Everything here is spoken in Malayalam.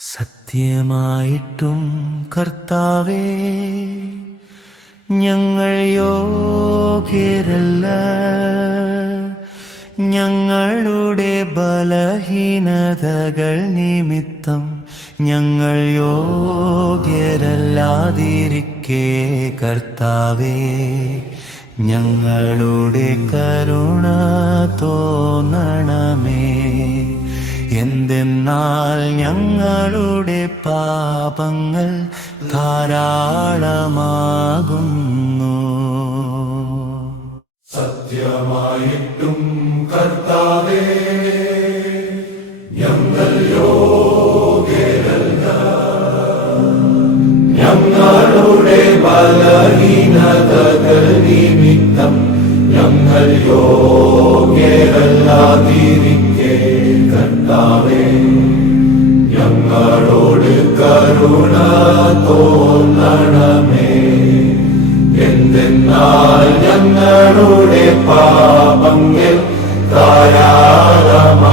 സത്യമായിട്ടും കർത്താവേ, ഞങ്ങൾ യോഗ്യരല്ല. ഞങ്ങളുടെ ബലഹീനതകൾ നിമിത്തം ഞങ്ങൾ യോഗ്യരല്ലാതിരിക്കെ കർത്താവേ, ഞങ്ങളുടെ കരുണ തോന്നണമേ. എന്തെന്നാൽ ഞങ്ങളുടെ പാപങ്ങൾ ധാരാളമാകുന്നു. സത്യമായിട്ടും കർത്താവേ, ഞങ്ങൾ യോഗ്യരല്ല. ഞങ്ങളുടെ ബലഹീനതകൾ നിമിത്തം ഞങ്ങൾ യോഗ്യരല്ലാതിരിക്കെ കർത്താവേ, ഞങ്ങളോട് കരുണ തോന്നണമേ. എന്തെന്നാൽ ഞങ്ങളുടെ പാപങ്ങൾ ധാരാളമായി